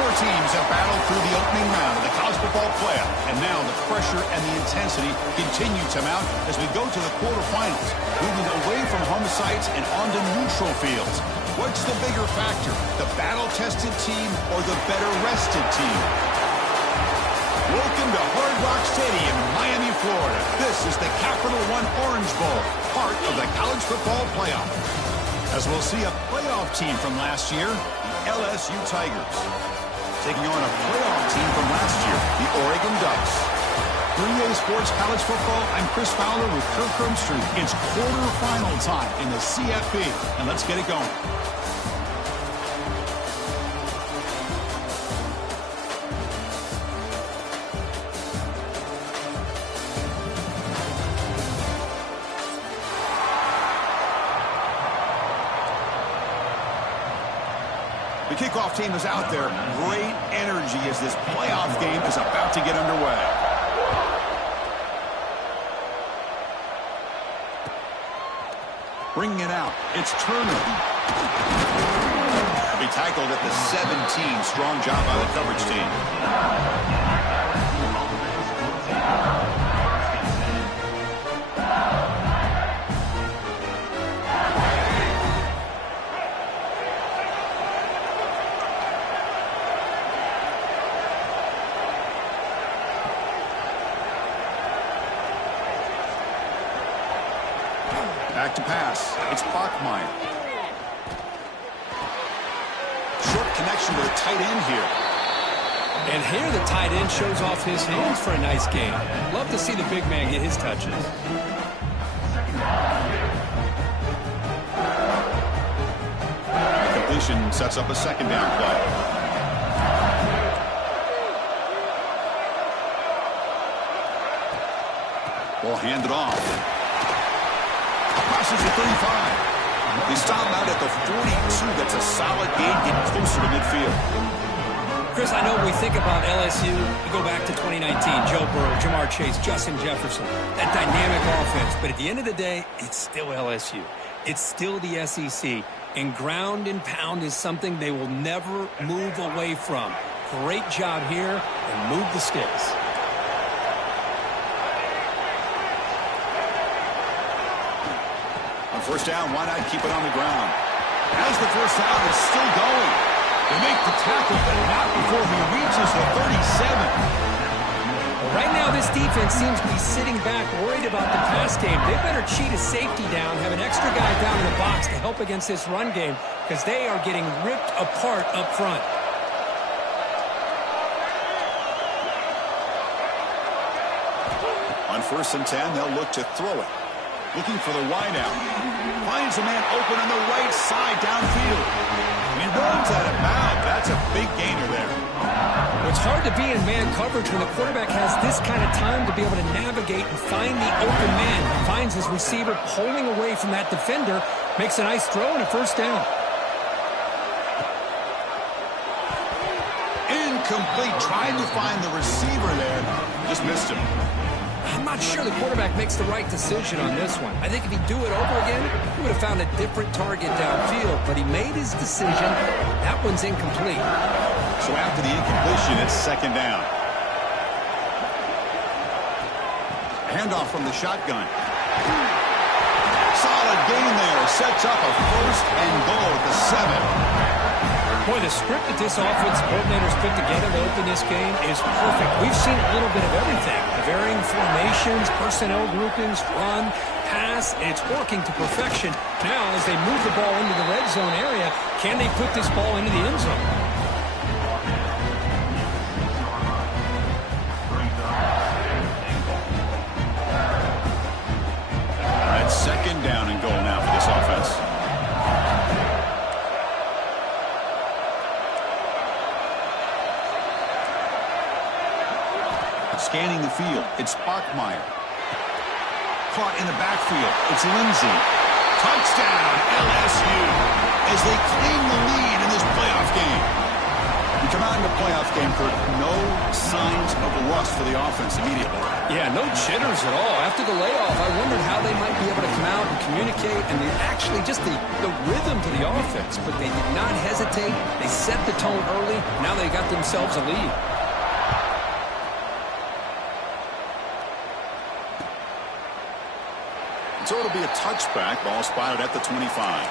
Four teams have battled through the opening round of the college football playoff, and now the pressure and the intensity continue to mount as we go to the quarterfinals, moving away from home sites and onto neutral fields. What's the bigger factor, the battle-tested team or the better-rested team? Welcome to Hard Rock Stadium in Miami, Florida. This is the Capital One Orange Bowl, part of the college football playoff. As we'll see a playoff team from last year, the LSU Tigers, taking on a playoff team from last year, the Oregon Ducks. 3A Sports College Football, I'm Chris Fowler with Kirk Herbstreit. It's quarterfinal time in the CFP, and let's get it going. The kickoff team is out there. Great energy as this playoff game is about to get underway. Bringing it out. It's Turner. Be tackled at the 17. Strong job by the coverage team. Back to pass. It's Bachmeier. Short connection to the tight end here. And here the tight end shows off his hands for a nice game. Love to see the big man get his touches. Completion sets up a second down play. Ball handed off. Passes the 35. They stop out at the 42. That's a solid gain, getting closer to midfield. Chris, I know when we think about LSU, we go back to 2019, Joe Burrow, Jamar Chase, Justin Jefferson, that dynamic offense. But at the end of the day, it's still LSU. It's still the SEC. And ground and pound is something they will never move away from. Great job here, and move the sticks. First down, why not keep it on the ground? As the first down is still going. They make the tackle, but not before he reaches the 37. Well, right now, this defense seems to be sitting back, worried about the pass game. They better cheat a safety down, have an extra guy down in the box to help against this run game, because they are getting ripped apart up front. On 1st and 10, they'll look to throw it. Looking for the wideout. Finds a man open on the right side downfield. He runs out of bounds. That's a big gainer there. Well, it's hard to be in man coverage when the quarterback has this kind of time to be able to navigate and find the open man. He finds his receiver pulling away from that defender. Makes a nice throw and a first down. Incomplete. Tried to find the receiver there. Just missed him. I'm not sure the quarterback makes the right decision on this one. I think if he'd do it over again, he would have found a different target downfield. But he made his decision. That one's incomplete. So after the incompletion, it's second down. Handoff from the shotgun. Solid gain there. Sets up a first and goal at the 7. Boy, the script that this offense coordinators put together to open this game is perfect. We've seen a little bit of everything. Varying formations, personnel groupings, run, pass. It's working to perfection. Now, as they move the ball into the red zone area, can they put this ball into the end zone? That's second down and goal now for this offense. Scanning the field, it's Bachmeier. Caught in the backfield, it's Lindsey. Touchdown, LSU, as they claim the lead in this playoff game. Come out in the playoff game, Kurt. No signs of rust for the offense immediately. Yeah, no jitters at all. After the layoff, I wondered how they might be able to come out and communicate and actually just the rhythm to the offense. But they did not hesitate. They set the tone early. Now they got themselves a lead. So it'll be a touchback. Ball spotted at the 25.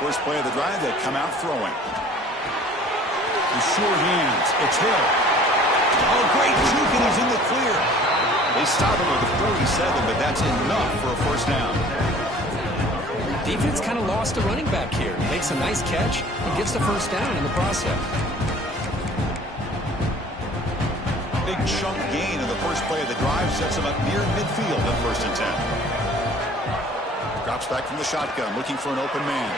First play of the drive, they come out throwing. The sure hands. It's Hill. Oh, great juke, and he's in the clear. They stop him at the 47, but that's enough for a first down. Defense kind of lost a running back here. Makes a nice catch and gets the first down in the process. Big chunk gain in the first play of the drive sets him up near midfield at 1st and 10. Drops back from the shotgun, looking for an open man.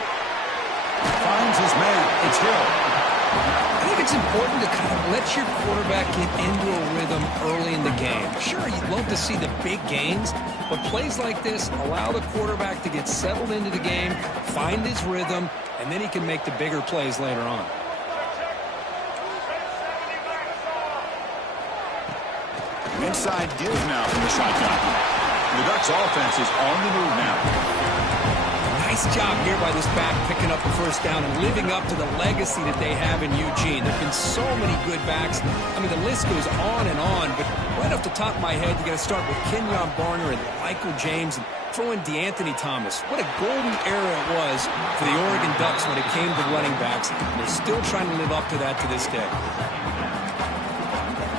Finds his man. It's Hill. I think it's important to kind of let your quarterback get into a rhythm early in the game. Sure, you'd love to see the big gains, but plays like this allow the quarterback to get settled into the game, find his rhythm, and then he can make the bigger plays later on. Inside give now from the shotgun. The Ducks offense is on the move now. Nice job here by this back picking up the first down and living up to the legacy that they have in Eugene. There have been so many good backs. I mean, the list goes on and on, but right off the top of my head, you got to start with Kenyon Barner and Michael James and throw in DeAnthony Thomas. What a golden era it was for the Oregon Ducks when it came to running backs. They're still trying to live up to that to this day.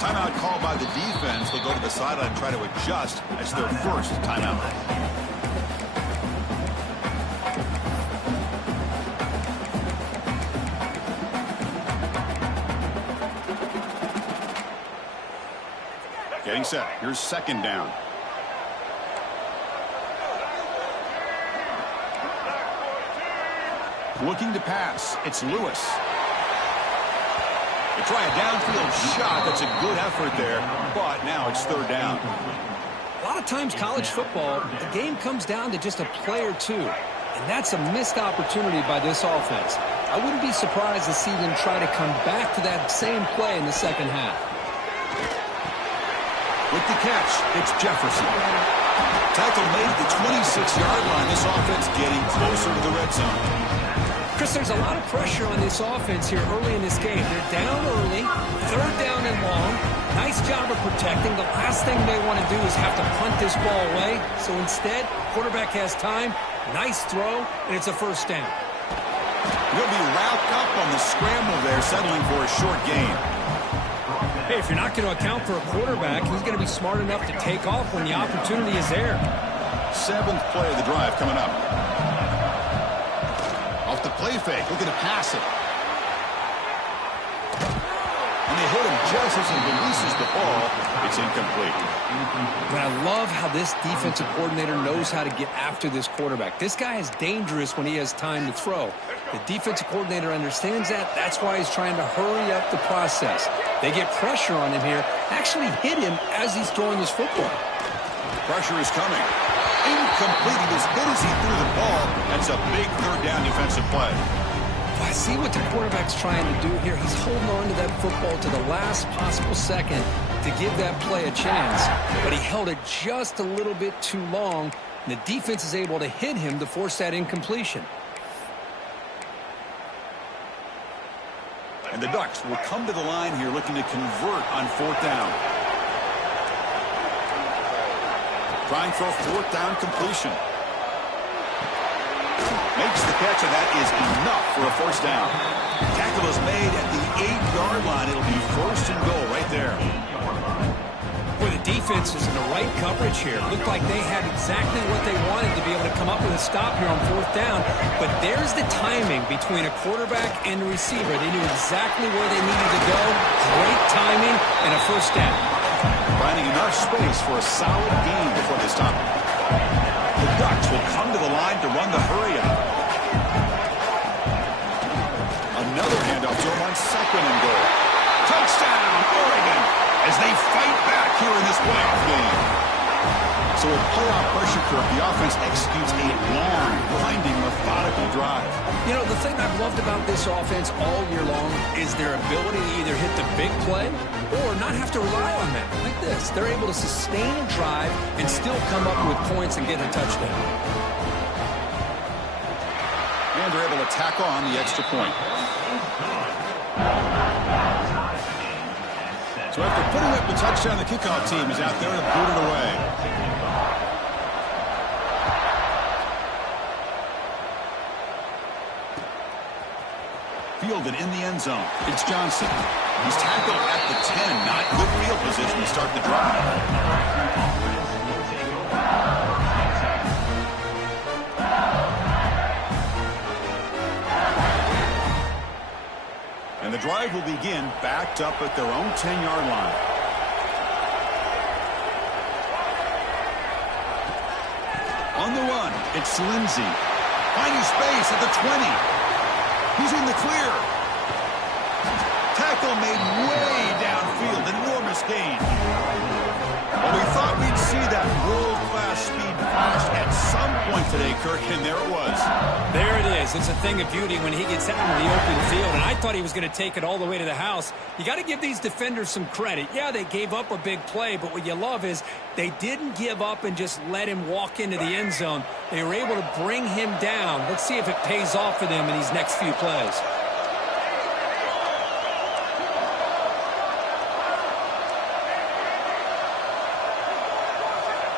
Timeout called by the defense. They'll go to the sideline and try to adjust as their first timeout. Getting set. Here's 2nd down. Looking to pass. It's Lewis. They try a downfield shot. That's a good effort there, but now it's 3rd down. A lot of times college football, the game comes down to just a play or two, and that's a missed opportunity by this offense. I wouldn't be surprised to see them try to come back to that same play in the second half. With the catch, it's Jefferson. Tackle made at the 26-yard line. This offense getting closer to the red zone. Chris, there's a lot of pressure on this offense here early in this game. They're down early, 3rd down and long. Nice job of protecting. The last thing they want to do is have to punt this ball away. So instead, quarterback has time. Nice throw, and it's a first down. He'll be wrapped up on the scramble there, settling for a short gain. Hey, if you're not going to account for a quarterback, he's going to be smart enough to take off when the opportunity is there. 7th play of the drive coming up. Off the play fake, looking to pass it. And they hit him just as he releases the ball. It's incomplete. But I love how this defensive coordinator knows how to get after this quarterback. This guy is dangerous when he has time to throw. The defensive coordinator understands that. That's why he's trying to hurry up the process. They get pressure on him here, actually hit him as he's throwing this football. Pressure is coming. Incomplete. As good as he threw the ball, that's a big 3rd down defensive play. I see what the quarterback's trying to do here. He's holding on to that football to the last possible second to give that play a chance. But he held it just a little bit too long, and the defense is able to hit him to force that incompletion. And the Ducks will come to the line here looking to convert on 4th down. Trying for a 4th down completion. Makes the catch, and that is enough for a first down. Tackle is made at the 8-yard line. It'll be 1st and goal right there. Boy, the defense is in the right coverage here. Looked like they had exactly what they wanted to be able to come up with a stop here on 4th down. But there's the timing between a quarterback and the receiver. They knew exactly where they needed to go. Great timing and a first down. Finding enough space for a solid gain before they stop it. The Ducks will come to the line to run the hurry up. handoff to him on 2nd and goal. Touchdown, Oregon, as they fight back here in this playoff game. So with playoff pressure, Kirk, the offense executes a long, blinding, methodical drive. You know, the thing I've loved about this offense all year long is their ability to either hit the big play or not have to rely on that. Like this, they're able to sustain a drive and still come up with points and get a touchdown. And they're able to tack on the extra point. So after putting up the touchdown, the kickoff team is out there to boot it away. Fielded in the end zone. It's Johnson. He's tackled at the 10. Not good field position to start the drive. And the drive will begin backed up at their own 10-yard line. On the run, it's Lindsey. Finding space at the 20. He's in the clear. Tackle made way downfield. Enormous gain. Well, we thought we'd see that world-class speed flash at some point today, Kirk, and there it was. There it is. It's a thing of beauty when he gets out into the open field, and I thought he was going to take it all the way to the house. You got to give these defenders some credit. Yeah, they gave up a big play, but what you love is they didn't give up and just let him walk into the end zone. They were able to bring him down. Let's see if it pays off for them in these next few plays.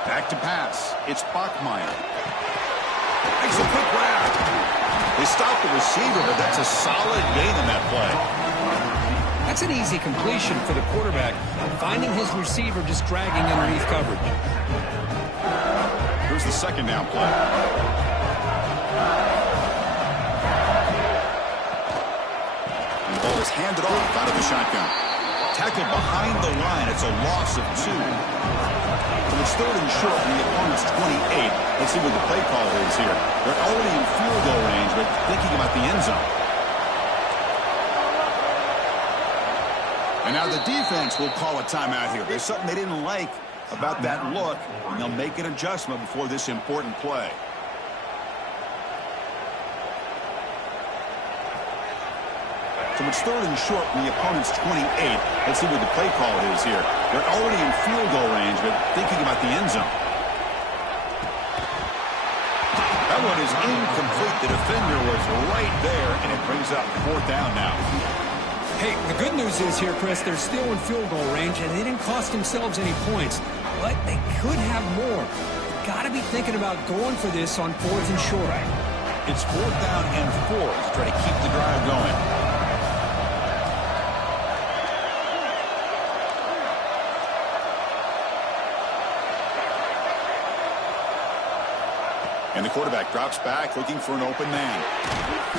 Back to pass. It's Bachmeier. Makes a quick grab. They stop the receiver, but that's a solid gain in that play. That's an easy completion for the quarterback, finding his receiver just dragging underneath coverage. Here's the second down play. And the ball is handed off out of the shotgun. Tackled behind the line. It's a loss of 2. So it's 3rd and short from the opponent's 28. Let's see what the play call is here. They're already in field goal range, but thinking about the end zone. And now the defense will call a timeout here. There's something they didn't like about that look, and they'll make an adjustment before this important play. So it's 3rd and short from the opponent's 28. Let's see what the play call is here. They're already in field goal range, but thinking about the end zone. That one is incomplete. The defender was right there, and it brings up 4th down now. Hey, the good news is here, Chris, they're still in field goal range, and they didn't cost themselves any points, but they could have more. Got to be thinking about going for this on 4th and short. It's 4th down and 4 to try to keep the drive going. And the quarterback drops back, looking for an open man.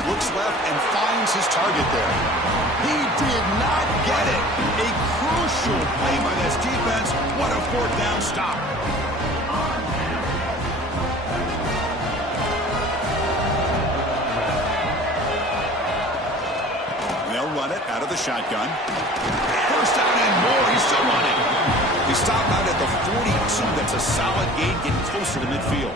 Looks left and finds his target there. He did not get it. A crucial play by this defense. What a 4th down stop. They'll run it out of the shotgun. First down and more. He's still running. They stop out at the 42. That's a solid gain, getting closer to midfield.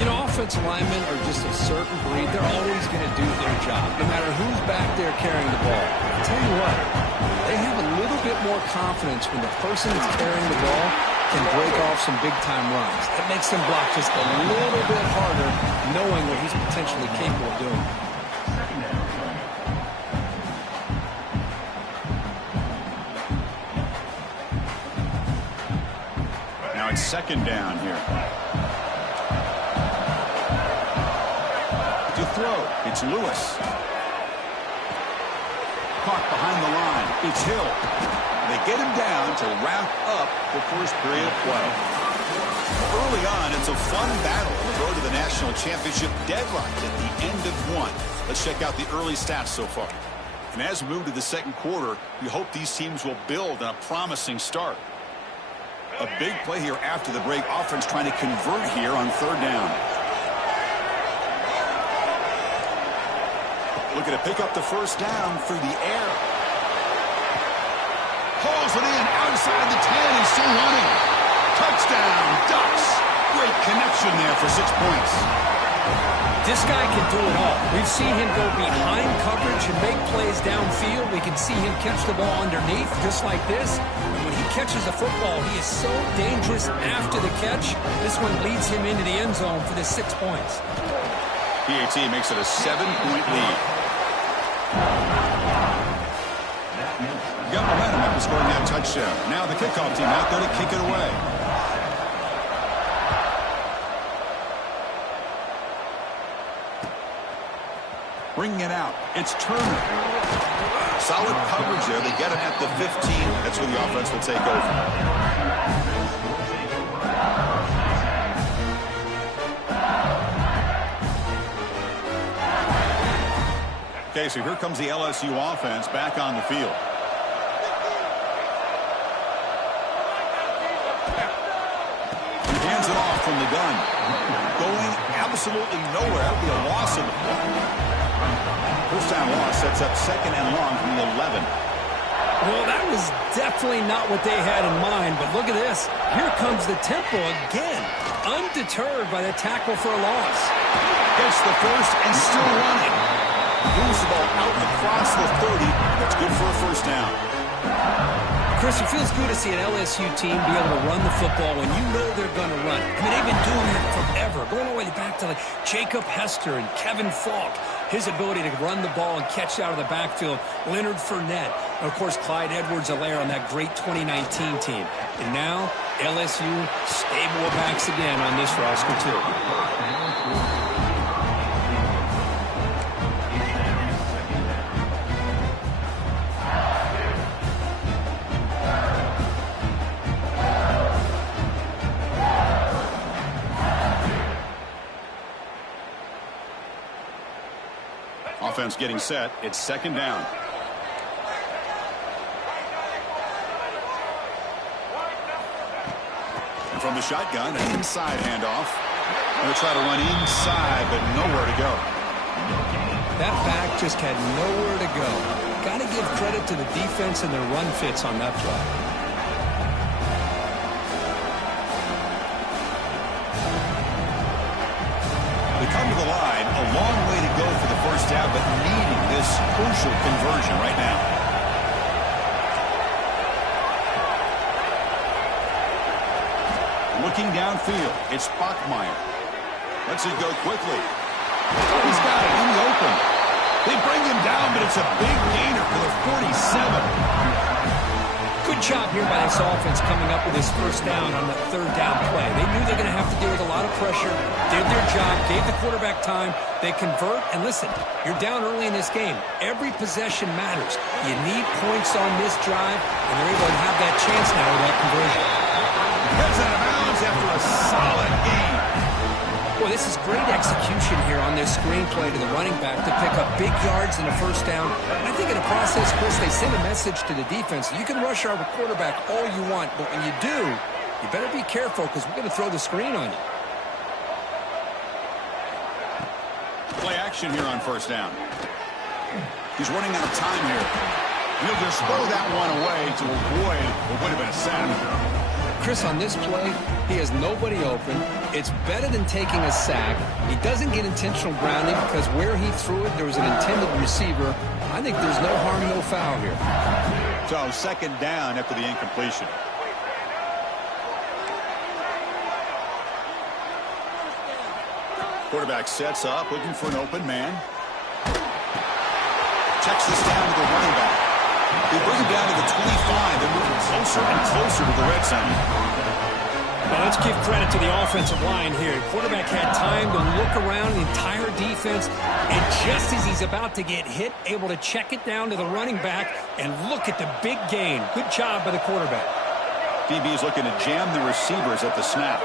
You know, offensive linemen are just a certain breed. They're always going to do their job, no matter who's back there carrying the ball. I'll tell you what, they have a little bit more confidence when the person that's carrying the ball can break off some big-time runs. That makes them block just a little bit harder, knowing what he's potentially capable of doing. Now it's 2nd down here. To throw, it's Lewis. Caught behind the line. It's Hill. They get him down to wrap up the first period of play. Early on, it's a fun battle on the road to the national championship, deadlocked at the end of 1. Let's check out the early stats so far. And as we move to the second quarter, we hope these teams will build on a promising start. A big play here after the break. Offense trying to convert here on 3rd down. Looking to pick up the first down through the air. Hauls it in outside the 10 and still running. Touchdown, Ducks. Great connection there for 6 points. This guy can do it all. We've seen him go behind coverage and make plays downfield. We can see him catch the ball underneath just like this. And when he catches the football, he is so dangerous after the catch. This one leads him into the end zone for the 6 points. PAT makes it a 7-point lead. Got momentum after scoring that touchdown. Now the kickoff team out there to kick it away. Bringing it out. It's Turner. Solid coverage there. They get him at the 15. That's where the offense will take over. Okay, so here comes the LSU offense back on the field. He hands it off from the gun. Going absolutely nowhere. That would be a loss of the ball. First down loss sets up 2nd and long from the 11. Well, that was definitely not what they had in mind, but look at this. Here comes the tempo again. Undeterred by the tackle for a loss. Gets the first and still running. Moves the ball out across the 30. That's good for a first down. Chris, it feels good to see an LSU team be able to run the football when you know they're going to run. I mean, they've been doing that forever, going all the way back to like Jacob Hester and Kevin Falk. His ability to run the ball and catch out of the backfield. Leonard Fournette. And, of course, Clyde Edwards-Helaire on that great 2019 team. And now, LSU stable backs again on this roster, too. Offense getting set. It's 2nd down. And from the shotgun, an inside handoff. Going to try to run inside, but nowhere to go. That back just had nowhere to go. Got to give credit to the defense and their run fits on that play. Come to the line, a long way to go for the first down, but needing this crucial conversion right now. Looking downfield, it's Bachmeier. Lets it go quickly. He's got it in the open. They bring him down, but it's a big gainer for the 47. Good job here by this offense coming up with this first down on the 3rd down play. They knew they're going to have to deal with a lot of pressure, did their job, gave the quarterback time. They convert, and listen, you're down early in this game. Every possession matters. You need points on this drive, and they're able to have that chance now with that conversion. Heads out of bounds after a solid game. Boy, this is great execution here on this screenplay to the running back to pick up big yards in the first down. And I think in the process, Chris, they send a message to the defense. You can rush our quarterback all you want, but when you do, you better be careful because we're going to throw the screen on you. Play action here on first down. He's running out of time here. He'll just throw that one away to avoid what would have been a sack. Chris, on this play, he has nobody open. It's better than taking a sack. He doesn't get intentional grounding because where he threw it, there was an intended receiver. I think there's no harm, no foul here. So 2nd down after the incompletion. Quarterback sets up, looking for an open man. Checks this down to the running back. They bring him down to the 25. They're moving closer and closer to the red zone. Well, let's give credit to the offensive line here. The quarterback had time to look around the entire defense, and just as he's about to get hit, able to check it down to the running back, and look at the big gain. Good job by the quarterback. DB's looking to jam the receivers at the snap.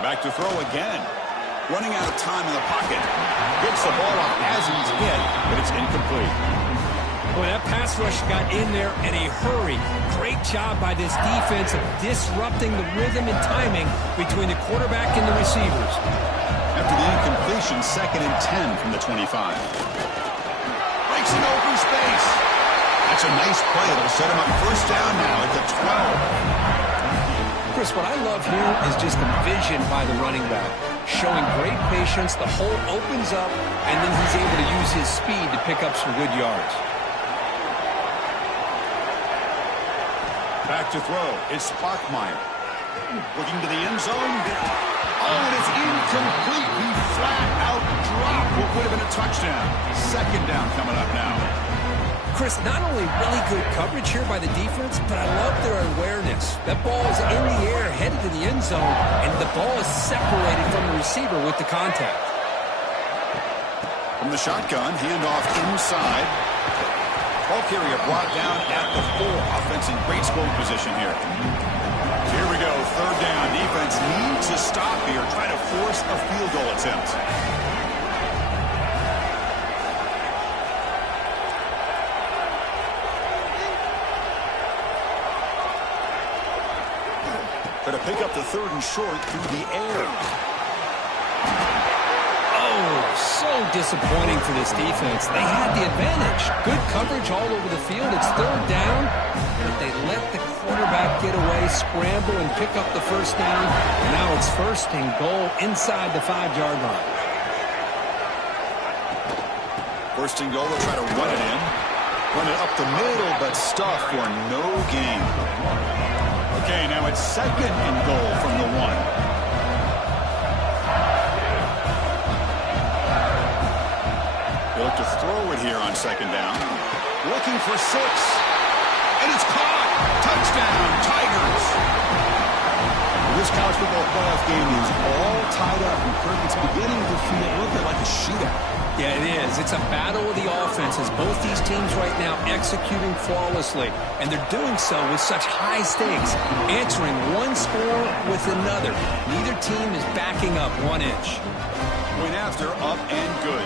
Back to throw again. Running out of time in the pocket. Gets the ball off as he's hit, but it's incomplete. Boy, that pass rush got in there in a hurry. Great job by this defense of disrupting the rhythm and timing between the quarterback and the receivers. After the incompletion, 2nd and 10 from the 25. Breaks an open space. That's a nice play. It'll set him up first down now at the 12. Chris, what I love here is just the vision by the running back. Showing great patience, the hole opens up, and then he's able to use his speed to pick up some good yards. Back to throw. It's Sparkmeyer. Looking to the end zone. Oh, and it's incomplete. He flat out dropped what would have been a touchdown. 2nd down coming up now. Chris, not only really good coverage here by the defense, but I love their awareness. That ball is in the air, headed to the end zone, and the ball is separated from the receiver with the contact. From the shotgun, handoff inside. Ball carrier brought down at the 4. Offense in great scoring position here. Here we go, 3rd down. Defense needs a stop here, try to force a field goal attempt. To pick up the 3rd and short through the air. Oh, so disappointing for this defense. They had the advantage. Good coverage all over the field. It's 3rd down, but they let the quarterback get away, scramble, and pick up the first down. And now it's 1st and goal inside the 5-yard line. 1st and goal, they'll try to run it in. Run it up the middle, but stuff for no gain. Okay, now it's 2nd and goal from the 1. They look to throw it here on 2nd down. Looking for 6. And it's caught. Touchdown, Tigers. This college football playoff game is all tied up, and Kirk, it's beginning to feel a little bit like a shootout. Yeah, it is. It's a battle of the offenses. Both these teams right now executing flawlessly, and they're doing so with such high stakes, answering one score with another. Neither team is backing up 1 inch. Point after, up and good.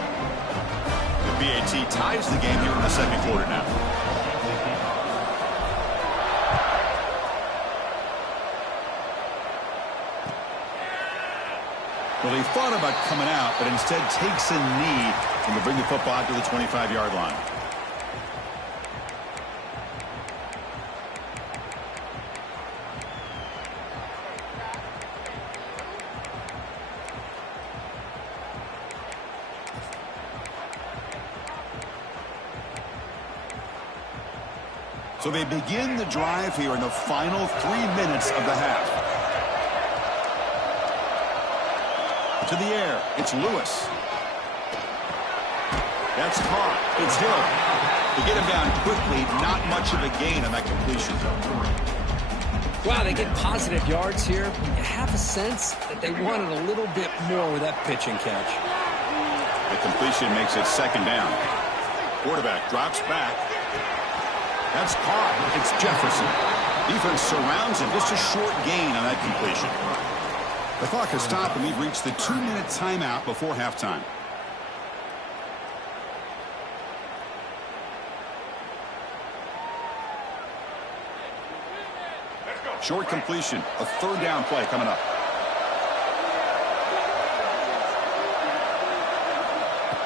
The BAT ties the game here in the 2nd quarter now. Well, he thought about coming out, but instead takes a knee and will bring the football to the 25-yard line. So they begin the drive here in the final 3 minutes of the half. To the air, it's Lewis. That's caught. It's Hill. To get him down quickly, not much of a gain on that completion. Wow, they get positive yards here. You have a sense that they wanted a little bit more with that pitch and catch. The completion makes it 2nd down. Quarterback drops back. That's caught. It's Jefferson. Defense surrounds him. Just a short gain on that completion. The clock has stopped, and we've reached the 2-minute timeout before halftime. Short completion. A 3rd down play coming up.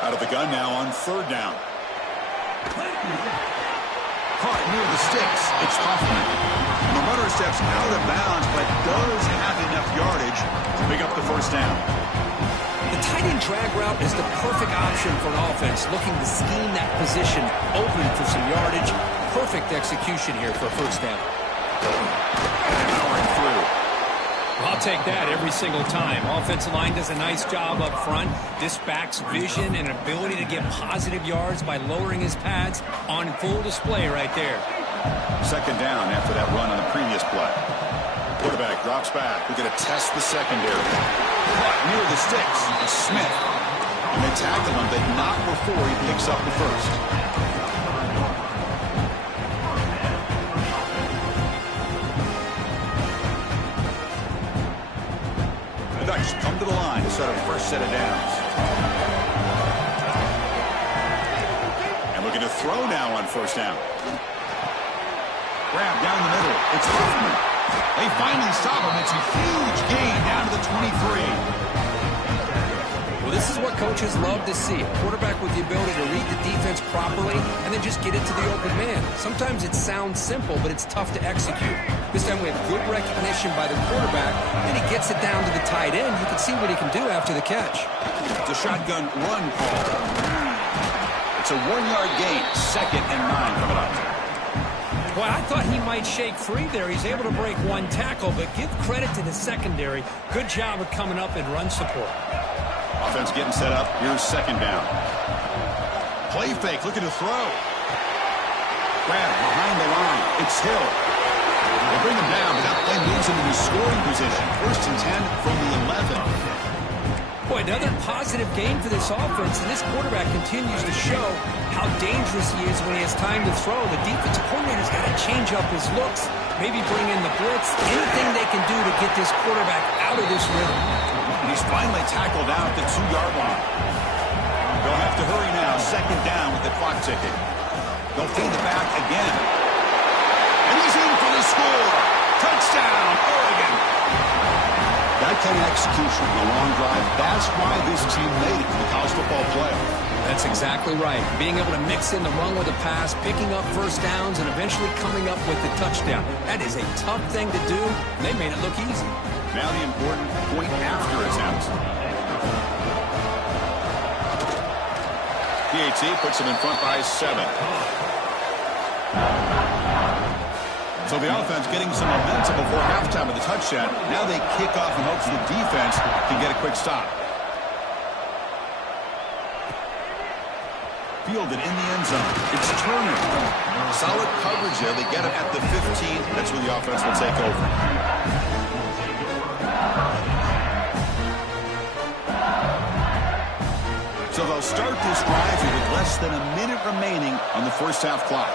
Out of the gun now on 3rd down. Caught near the sticks. It's Hoffman. The runner steps out of bounds, but does have enough yardage to pick up the first down. The tight end drag route is the perfect option for an offense looking to scheme that position open for some yardage. Perfect execution here for a first down. Powering through. I'll take that every single time. Offensive line does a nice job up front. This back's vision and ability to get positive yards by lowering his pads on full display right there. 2nd down after that run on the previous play. Quarterback drops back. We're going to test the secondary. Caught near the sticks. It's Smith. And they tackle him, but not before he picks up the first. The Ducks come to the line to start a first set of downs. And looking to throw now on first down. Grab down the middle. It's Hoffman. They finally stop him. It's a huge gain down to the 23. Well, this is what coaches love to see. A quarterback with the ability to read the defense properly and then just get it to the open man. Sometimes it sounds simple, but it's tough to execute. This time we have good recognition by the quarterback, and he gets it down to the tight end. You can see what he can do after the catch. It's a shotgun run call. It's a 1-yard gain. 2nd and 9 coming up. Well, I thought he might shake free there. He's able to break one tackle, but give credit to the secondary. Good job of coming up in run support. Offense getting set up. Here's 2nd down. Play fake. Looking to throw. Grab behind the line. It's Hill. They bring him down, but that play moves him into scoring position. 1st and 10 from the 11. Boy, another positive game for this offense, and this quarterback continues to show how dangerous he is when he has time to throw. The defensive coordinator's got to change up his looks, maybe bring in the blitz, anything they can do to get this quarterback out of this rhythm. He's finally tackled out at the 2-yard line. They'll have to hurry now. 2nd down with the clock ticking. They'll feed the back again. And he's in for the score. Touchdown, Oregon. That kind of execution on a long drive, that's why this team made it to the college football playoff. That's exactly right. Being able to mix in the run with a pass, picking up first downs, and eventually coming up with the touchdown. That is a tough thing to do. They made it look easy. Now the important point after attempt. pt puts him in front by 7. So the offense getting some momentum before halftime with the touchdown. Now they kick off in hopes the defense can get a quick stop. Fielded in the end zone. It's Turner. Solid coverage there. They get him at the 15. That's where the offense will take over. So they'll start this drive with less than a minute remaining on the first half clock.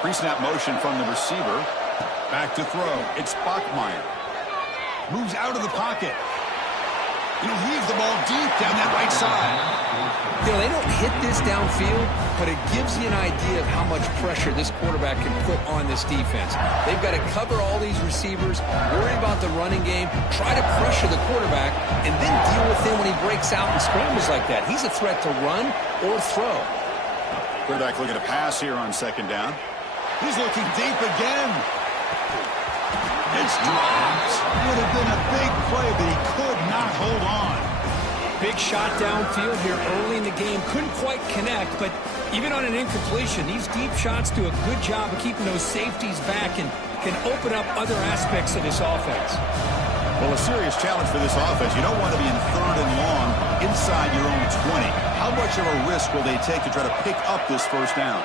Pre-snap motion from the receiver. Back to throw. It's Bachmeier. Moves out of the pocket. He'll heave the ball deep down that right side. You know, they don't hit this downfield, but it gives you an idea of how much pressure this quarterback can put on this defense. They've got to cover all these receivers, worry about the running game, try to pressure the quarterback, and then deal with him when he breaks out and scrambles like that. He's a threat to run or throw. Quarterback looking to pass here on 2nd down. He's looking deep again. It's dropped. Would have been a big play, but he could not hold on. Big shot downfield here early in the game. Couldn't quite connect, but even on an incompletion, these deep shots do a good job of keeping those safeties back and can open up other aspects of this offense. Well, a serious challenge for this offense. You don't want to be in 3rd and long inside your own 20. How much of a risk will they take to try to pick up this first down?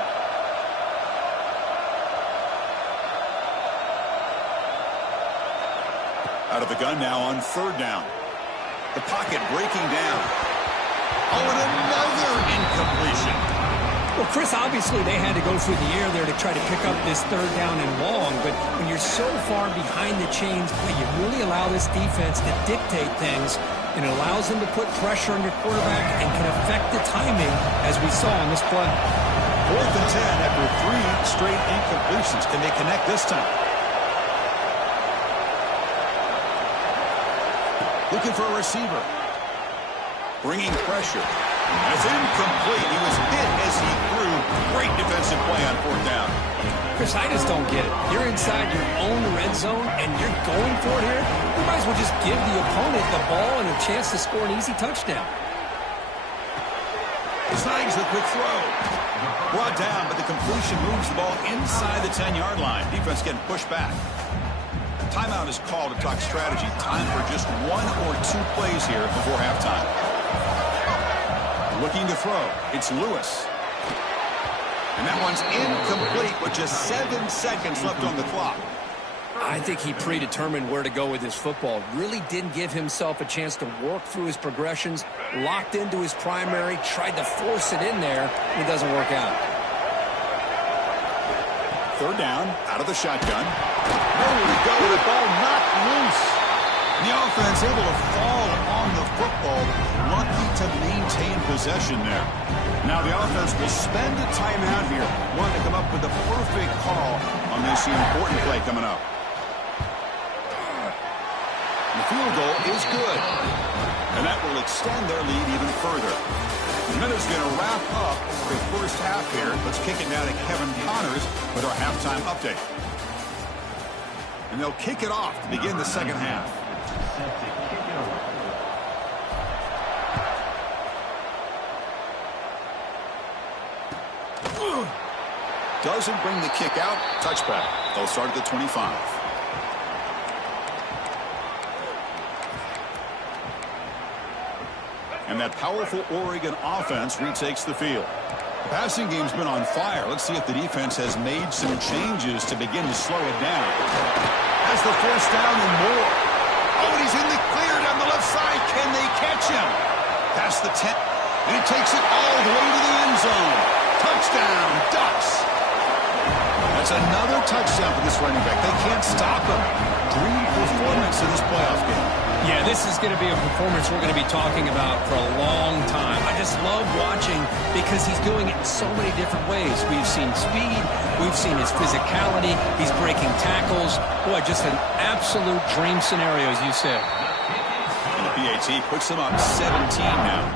Out of the gun now on 3rd down. The pocket breaking down. Oh, and another incompletion. Well, Chris, obviously they had to go through the air there to try to pick up this 3rd down and long, but when you're so far behind the chains, boy, you really allow this defense to dictate things, and it allows them to put pressure on your quarterback and can affect the timing, as we saw in this play. 4th and 10 after 3 straight incompletions. Can they connect this time? Looking for a receiver. Bringing pressure. That's incomplete. He was hit as he threw. Great defensive play on 4th down. Chris, I just don't get it. You're inside your own red zone, and you're going for it here? You might as well just give the opponent the ball and a chance to score an easy touchdown. Snags the quick throw. Brought down, but the completion moves the ball inside the 10-yard line. Defense getting pushed back. Timeout is called to talk strategy. Time for just 1 or 2 plays here before halftime. Looking to throw. It's Lewis. And that one's incomplete with just 7 seconds left on the clock. I think he predetermined where to go with his football. Really didn't give himself a chance to work through his progressions. Locked into his primary. Tried to force it in there. And it doesn't work out. 3rd down, out of the shotgun. Nowhere to go, the ball knocked loose. The offense was able to fall on the football, lucky to maintain possession there. Now the offense will spend a timeout here, wanting to come up with the perfect call on this important play coming up. The field goal is good, and that will extend their lead even further. The Minutes going to wrap up the first half here. Let's kick it now to Kevin Connors with our halftime update. And they'll kick it off to begin the second half. Doesn't bring the kick out. Touchback. They'll start at the 25. And that powerful Oregon offense retakes the field. The passing game's been on fire. Let's see if the defense has made some changes to begin to slow it down. Has the first down and more. Oh, and he's in the clear down the left side. Can they catch him? Past the 10. And he takes it all the way to the end zone. Touchdown, Ducks. That's another touchdown for this running back. They can't stop him. Dream performance in this playoff game. Yeah, this is going to be a performance we're going to be talking about for a long time. I just love watching because he's doing it in so many different ways. We've seen speed. We've seen his physicality. He's breaking tackles. Boy, just an absolute dream scenario, as you said. And the PAT puts them up 17 now.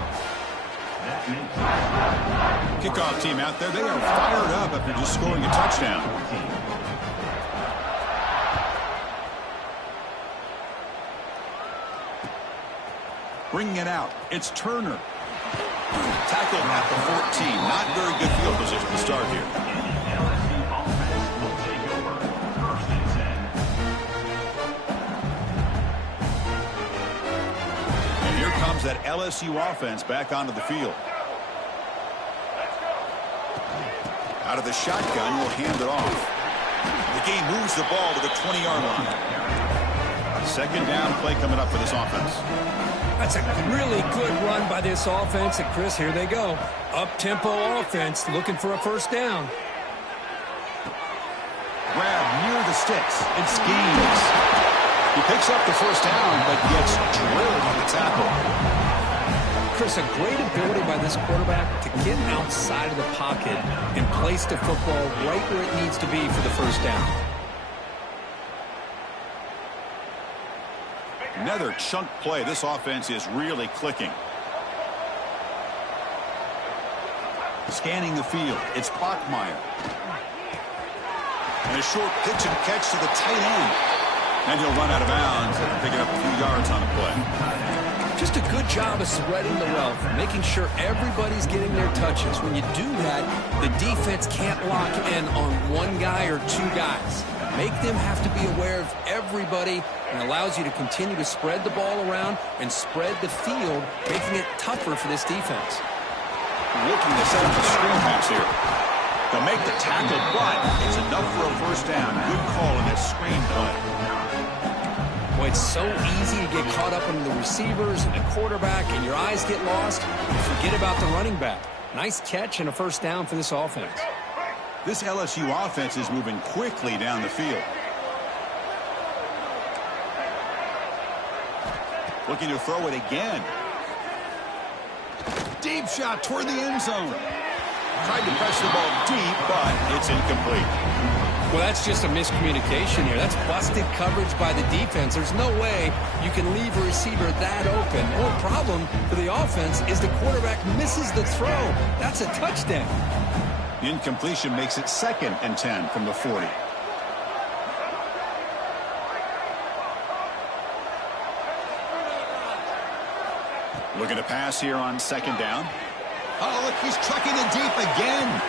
Kickoff team out there. They are fired up after just scoring a touchdown. Bringing it out. It's Turner. Tackled at the 14. Not very good field position to start here. And here comes that LSU offense back onto the field. Out of the shotgun, will hand it off. The game moves the ball to the 20-yard line. Second down play coming up for this offense. That's a really good run by this offense. And, Chris, here they go. Up-tempo offense looking for a first down. Grab near the sticks. It schemes. He picks up the first down, but gets drilled on the tackle. Chris, a great ability by this quarterback to get outside of the pocket and place the football right where it needs to be for the first down. Another chunk play. This offense is really clicking. Scanning the field. It's Bachmeyer. And a short pitch and catch to the tight end. And he'll run out of bounds after picking up a few yards on the play. Just a good job of spreading the wealth, making sure everybody's getting their touches. When you do that, the defense can't lock in on one guy or two guys. Make them have to be aware of everybody, and allows you to continue to spread the ball around and spread the field, making it tougher for this defense. Looking to set up a screen pass here. They'll make the tackle, but it's enough for a first down. Good call in this screen play. Boy, it's so easy to get caught up on the receivers and the quarterback, and your eyes get lost. You forget about the running back. Nice catch and a first down for this offense. This LSU offense is moving quickly down the field. Looking to throw it again. Deep shot toward the end zone. Tried to press the ball deep, but it's incomplete. Well, that's just a miscommunication here. That's busted coverage by the defense. There's no way you can leave a receiver that open. The only problem for the offense is the quarterback misses the throw. That's a touchdown. The incompletion makes it 2nd and 10 from the 40. Looking to pass here on 2nd down. Oh, look, he's trucking it deep again.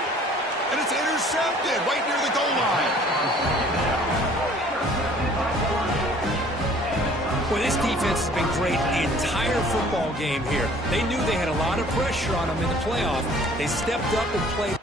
And it's intercepted right near the goal line. Well, this defense has been great the entire football game here. They knew they had a lot of pressure on them in the playoff. They stepped up and played.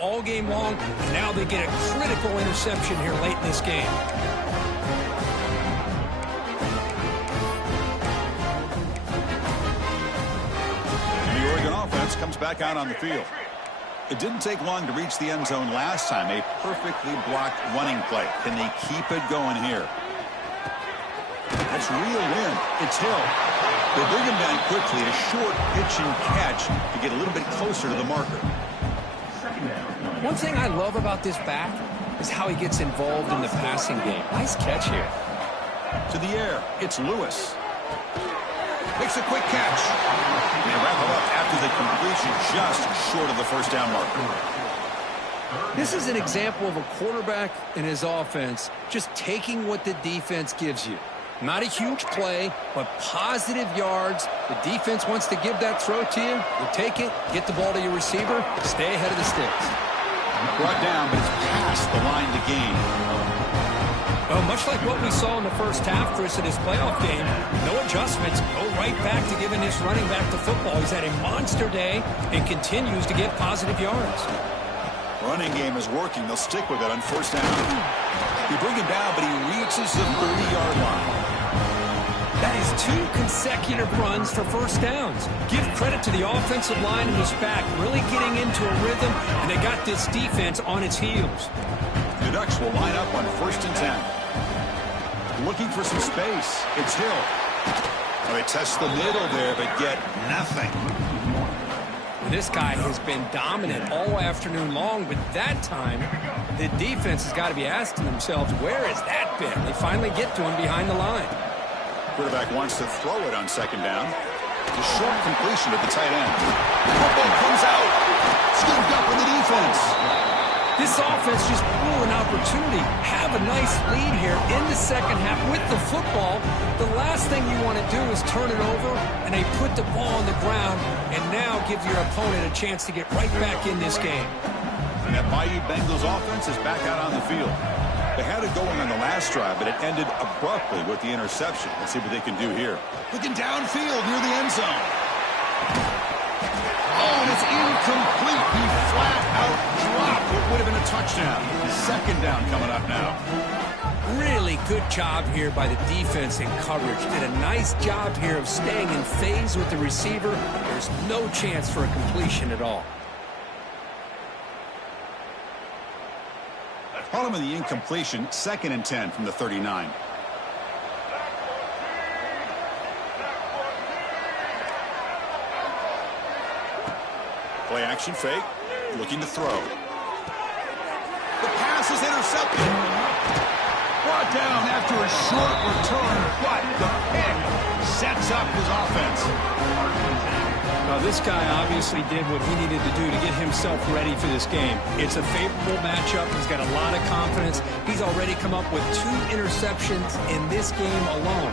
all game long, and now they get a critical interception here late in this game. And the Oregon offense comes back out on the field. It didn't take long to reach the end zone last time. A perfectly blocked running play. Can they keep it going here? That's reeled in. It's Hill. They bring him down quickly. A short pitch and catch to get a little bit closer to the marker. One thing I love about this back is how he gets involved in the passing game. Nice catch here. To the air. It's Lewis. Makes a quick catch. They wrap him up after the completion, just short of the first down marker. This is an example of a quarterback and his offense just taking what the defense gives you. Not a huge play, but positive yards. The defense wants to give that throw to you. You take it, get the ball to your receiver, stay ahead of the sticks. Brought down, but it's past the line to gain. Well, much like what we saw in the first half, Chris, in his playoff game, no adjustments, go right back to giving this running back the football. He's had a monster day and continues to get positive yards. Running game is working. They'll stick with it on first down. You bring him down, but he reaches the 30-yard line. That is 2 consecutive runs for first downs. Give credit to the offensive line and his back, really getting into a rhythm, and they got this defense on its heels. The Ducks will line up on first and 10. Looking for some space. It's Hill. Well, they test the middle there, but get nothing. This guy has been dominant all afternoon long, but that time, the defense has got to be asking themselves, where has that been? They finally get to him behind the line. Quarterback wants to throw it on second down. A short completion at the tight end. Football comes out. Scooped up in the defense. This offense just blew an opportunity. Have a nice lead here in the second half with the football. The last thing you want to do is turn it over, and they put the ball on the ground, and now give your opponent a chance to get right back in this game. And that Bayou Bengals offense is back out on the field. They had it going on the last drive, but it ended abruptly with the interception. Let's see what they can do here. Looking downfield near the end zone. Oh, and it's incomplete. He flat out dropped. It would have been a touchdown. Second down coming up now. Really good job here by the defense in coverage. Did a nice job here of staying in phase with the receiver. There's no chance for a completion at all. Call him in the incompletion. 2nd and 10 from the 39. Play action fake. Looking to throw. The pass is intercepted. Brought down after a short return, but the pick sets up his offense. Now, this guy obviously did what he needed to do to get himself ready for this game. It's a favorable matchup. He's got a lot of confidence. He's already come up with 2 interceptions in this game alone.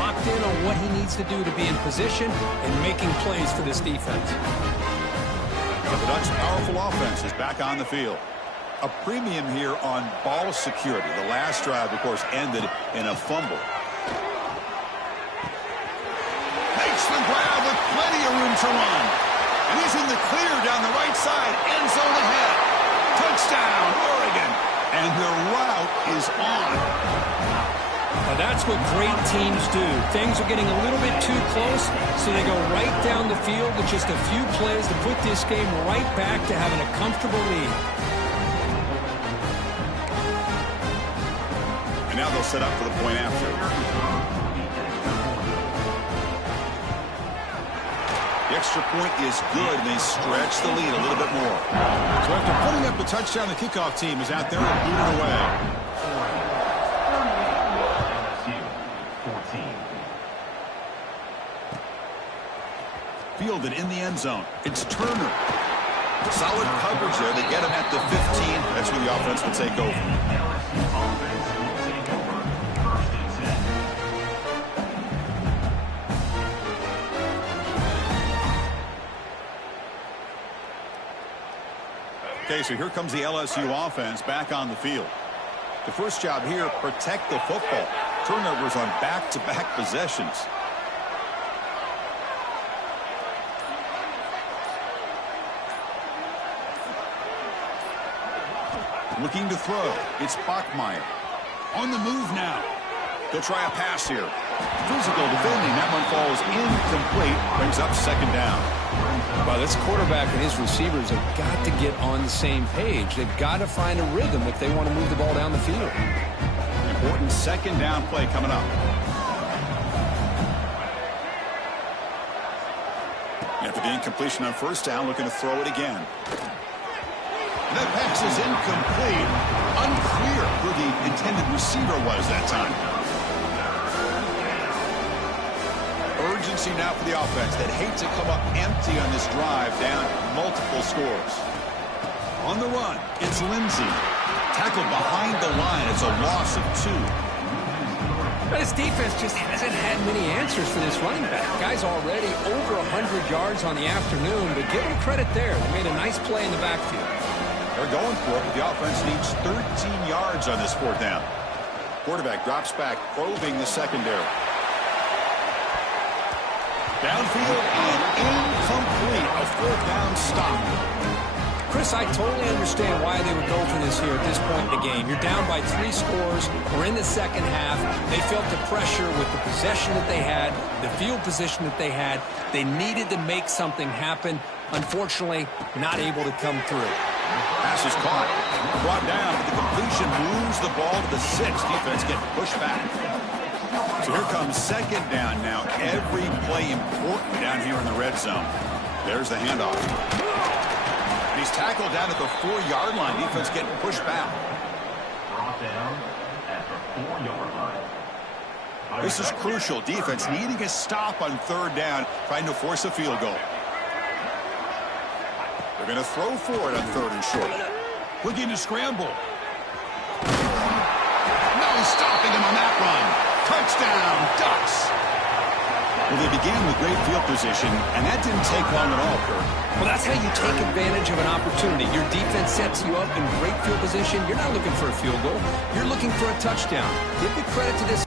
Locked in on what he needs to do to be in position and making plays for this defense. The Ducks' powerful offense is back on the field. A premium here on ball security. The last drive, of course, ended in a fumble. Makes the grab with plenty of room to run. And he's in the clear down the right side. End zone ahead. Touchdown, Oregon. And the route is on. Well, that's what great teams do. Things are getting a little bit too close, so they go right down the field with just a few plays to put this game right back to having a comfortable lead. And now they'll set up for the point after. The extra point is good, and they stretch the lead a little bit more. So after putting up the touchdown, the kickoff team is out there and boot it away. Fielded in the end zone. It's Turner. Solid coverage there. They get him at the 15. That's where the offense will take over. Okay, so here comes the LSU offense back on the field. The first job here, protect the football. Turnovers on back-to-back possessions. Looking to throw. It's Bachmeier. On the move now. He'll try a pass here. Physical defending. That one falls incomplete. Brings up second down. Well, this quarterback and his receivers have got to get on the same page. They've got to find a rhythm if they want to move the ball down the field. Important second down play coming up. After the incompletion on first down, looking to throw it again. That pass is incomplete. Unclear who the intended receiver was that time. Urgency now for the offense that hates to come up empty on this drive, down multiple scores. On the run, it's Lindsey. Tackled behind the line. It's a loss of 2. But his defense just hasn't had many answers for this running back. Guy's already over 100 yards on the afternoon, but give him credit there. They made a nice play in the backfield. They're going for it, but the offense needs 13 yards on this fourth down. Quarterback drops back, probing the secondary. Downfield and incomplete. A fourth down stop. Chris, I totally understand why they would go for this here at this point in the game. You're down by 3 scores. We're in the second half. They felt the pressure with the possession that they had, the field position that they had. They needed to make something happen. Unfortunately, not able to come through. Pass is caught. Brought down, but the completion moves the ball to the 6. Defense getting pushed back. So here comes second down now. Every play important down here in the red zone. There's the handoff. He's tackled down at the 4-yard line. Defense getting pushed back. Brought down at the 4-yard line. This is crucial. Defense needing a stop on third down, trying to force a field goal. They're going to throw for it on third and short. Looking to scramble. No stopping him on that run. Touchdown, Ducks. Well, they began with great field position, and that didn't take long at all, Kurt. Well, that's how you take advantage of an opportunity. Your defense sets you up in great field position. You're not looking for a field goal. You're looking for a touchdown. Give the credit to this